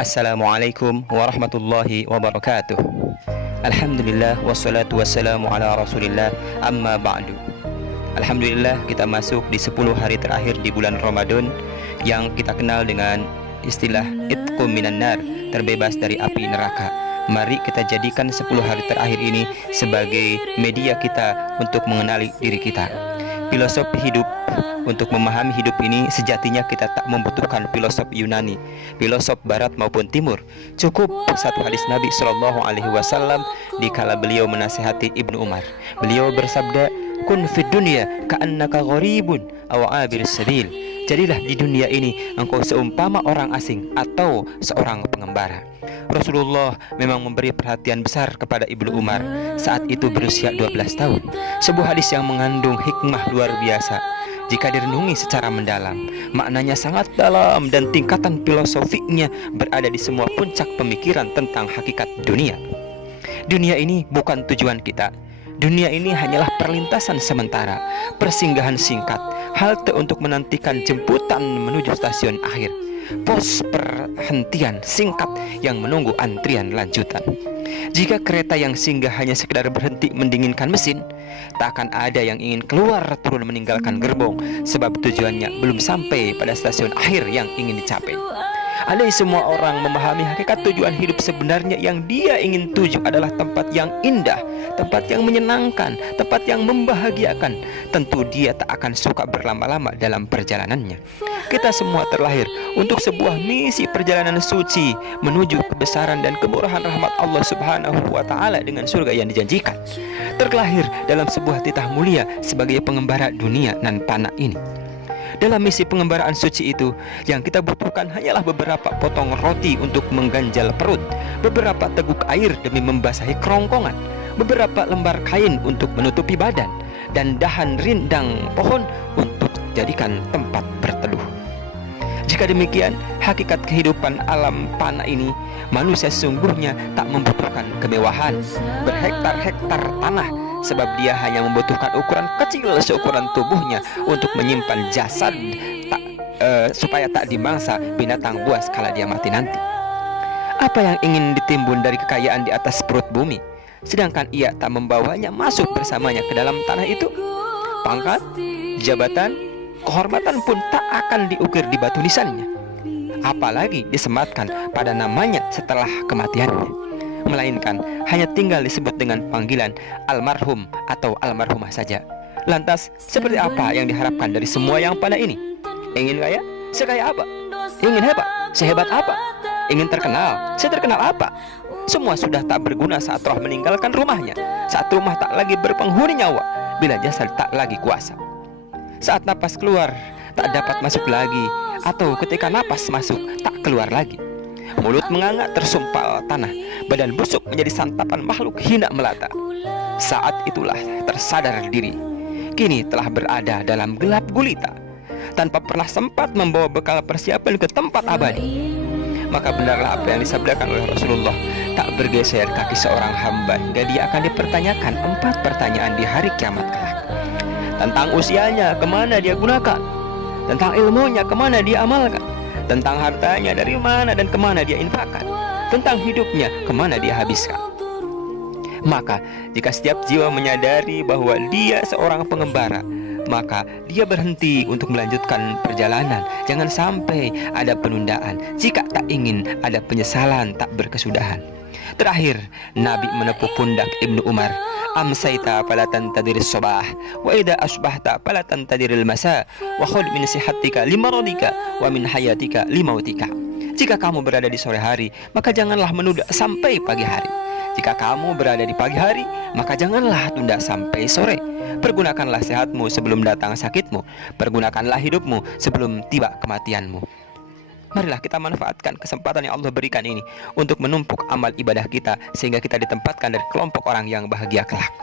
Assalamualaikum warahmatullahi wabarakatuh. Alhamdulillah wassalatu wassalamu ala rasulillah, amma ba'du. Alhamdulillah, kita masuk di 10 hari terakhir di bulan Ramadan yang kita kenal dengan istilah itqum minan nar, terbebas dari api neraka. Mari kita jadikan 10 hari terakhir ini sebagai media kita untuk mengenali diri kita. Filosofi hidup, untuk memahami hidup ini sejatinya kita tak membutuhkan filosof Yunani, filosof Barat maupun Timur. Cukup satu hadis Nabi Shallallahu Alaihi Wasallam dikala beliau menasihati Ibnu Umar. Beliau bersabda, "Kun fid dunya ka'annaka gharibun aw 'abiris sabil." Jadilah di dunia ini engkau seumpama orang asing atau seorang pengembara. Rasulullah memang memberi perhatian besar kepada Ibnu Umar saat itu berusia 12 tahun. Sebuah hadis yang mengandung hikmah luar biasa. Jika direnungi secara mendalam, maknanya sangat dalam dan tingkatan filosofiknya berada di semua puncak pemikiran tentang hakikat dunia. Dunia ini bukan tujuan kita. Dunia ini hanyalah perlintasan sementara, persinggahan singkat, halte untuk menantikan jemputan menuju stasiun akhir, pos perhentian singkat yang menunggu antrian lanjutan. Jika kereta yang singgah hanya sekedar berhenti mendinginkan mesin, tak akan ada yang ingin keluar turun meninggalkan gerbong, sebab tujuannya belum sampai pada stasiun akhir yang ingin dicapai. Andai semua orang memahami hakikat tujuan hidup sebenarnya, yang dia ingin tuju adalah tempat yang indah, tempat yang menyenangkan, tempat yang membahagiakan, tentu dia tak akan suka berlama-lama dalam perjalanannya. Kita semua terlahir untuk sebuah misi perjalanan suci menuju kebesaran dan kemurahan rahmat Allah Subhanahu wa Ta'ala dengan surga yang dijanjikan. Terlahir dalam sebuah titah mulia sebagai pengembara dunia nan fana ini. Dalam misi pengembaraan suci itu, yang kita butuhkan hanyalah beberapa potong roti untuk mengganjal perut, beberapa teguk air demi membasahi kerongkongan, beberapa lembar kain untuk menutupi badan, dan dahan rindang pohon untuk jadikan tempat berteduh. Jika demikian, hakikat kehidupan alam fana ini, manusia sesungguhnya tak membutuhkan kemewahan, berhektar-hektar tanah, sebab dia hanya membutuhkan ukuran kecil seukuran tubuhnya untuk menyimpan jasad supaya tak dimangsa binatang buas kala dia mati nanti. Apa yang ingin ditimbun dari kekayaan di atas perut bumi, sedangkan ia tak membawanya masuk bersamanya ke dalam tanah itu? Pangkat, jabatan, kehormatan pun tak akan diukir di batu nisannya, apalagi disematkan pada namanya setelah kematiannya, melainkan hanya tinggal disebut dengan panggilan almarhum atau almarhumah saja. Lantas, seperti apa yang diharapkan dari semua yang pada ini? Ingin kaya? Sekaya apa? Ingin hebat? Sehebat apa? Ingin terkenal? Seterkenal apa? Semua sudah tak berguna saat roh meninggalkan rumahnya, saat rumah tak lagi berpenghuni nyawa, bila jasad tak lagi kuasa. Saat napas keluar tak dapat masuk lagi, atau ketika napas masuk tak keluar lagi. Mulut menganga tersumpal tanah, badan busuk menjadi santapan makhluk hina melata. Saat itulah tersadar diri, kini telah berada dalam gelap gulita, tanpa pernah sempat membawa bekal persiapan ke tempat abadi. Maka benarlah apa yang disabdakan oleh Rasulullah, tak bergeser kaki seorang hamba hingga dia akan dipertanyakan 4 pertanyaan di hari kiamat kelak. Tentang usianya, kemana dia gunakan? Tentang ilmunya, kemana dia amalkan? Tentang hartanya, dari mana dan kemana dia infakkan? Tentang hidupnya, kemana dia habiskan? Maka jika setiap jiwa menyadari bahwa dia seorang pengembara, maka dia berhenti untuk melanjutkan perjalanan. Jangan sampai ada penundaan, jika tak ingin ada penyesalan tak berkesudahan. Terakhir, Nabi menepuk pundak Ibnu Umar. Amsayta fala tantadiris sabah wa idza asbahta fala tantadiril masa wa khudh min sihatika limaradika wa min hayatika limautika. Jika kamu berada di sore hari, maka janganlah menunda sampai pagi hari. Jika kamu berada di pagi hari, maka janganlah tunda sampai sore. Pergunakanlah sehatmu sebelum datang sakitmu, pergunakanlah hidupmu sebelum tiba kematianmu. Marilah kita manfaatkan kesempatan yang Allah berikan ini untuk menumpuk amal ibadah kita, sehingga kita ditempatkan dari kelompok orang yang bahagia kelak.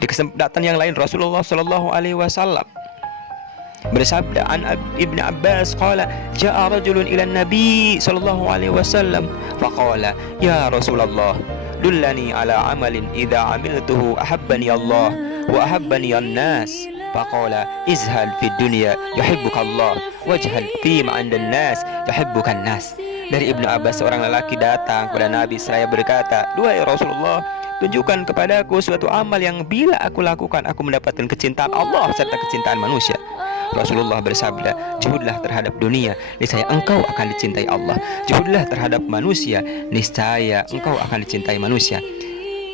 Di kesempatan yang lain, Rasulullah Shallallahu Alaihi Wasallam bersabda, an Ibn Abbas qala ja'a rajulun ila Nabi Shallallahu Alaihi Wasallam faqala ya Rasulullah dullani ala amalin idza amiltuhu ahabbani Allah wa ahabbani an-nas. Faqala izhal fid dunya yuhibbuka Allah wajhal fi ma 'indan nas yuhibbukan nas. Dari Ibnu Abbas, seorang lelaki datang kepada Nabi seraya berkata, "Duhai Rasulullah, tunjukkan kepadaku suatu amal yang bila aku lakukan aku mendapatkan kecintaan Allah serta kecintaan manusia." Rasulullah bersabda, "Juhudlah terhadap dunia, niscaya engkau akan dicintai Allah. Juhudlah terhadap manusia, niscaya engkau akan dicintai manusia."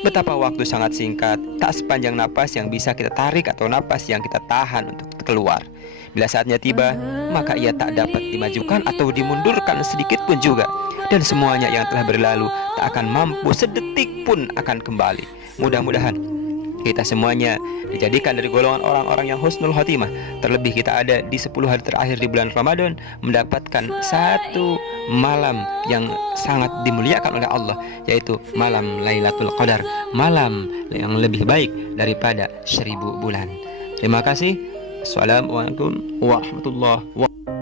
Betapa waktu sangat singkat, tak sepanjang napas yang bisa kita tarik atau napas yang kita tahan untuk keluar. Bila saatnya tiba, maka ia tak dapat dimajukan atau dimundurkan sedikit pun juga. Dan semuanya yang telah berlalu tak akan mampu sedetik pun akan kembali. Mudah-mudahan kita semuanya dijadikan dari golongan orang-orang yang husnul khotimah. Terlebih kita ada di 10 hari terakhir di bulan Ramadan, mendapatkan satu malam yang sangat dimuliakan oleh Allah, yaitu malam Lailatul Qadar, malam yang lebih baik daripada 1000 bulan. Terima kasih. Assalamualaikum warahmatullahi wabarakatuh.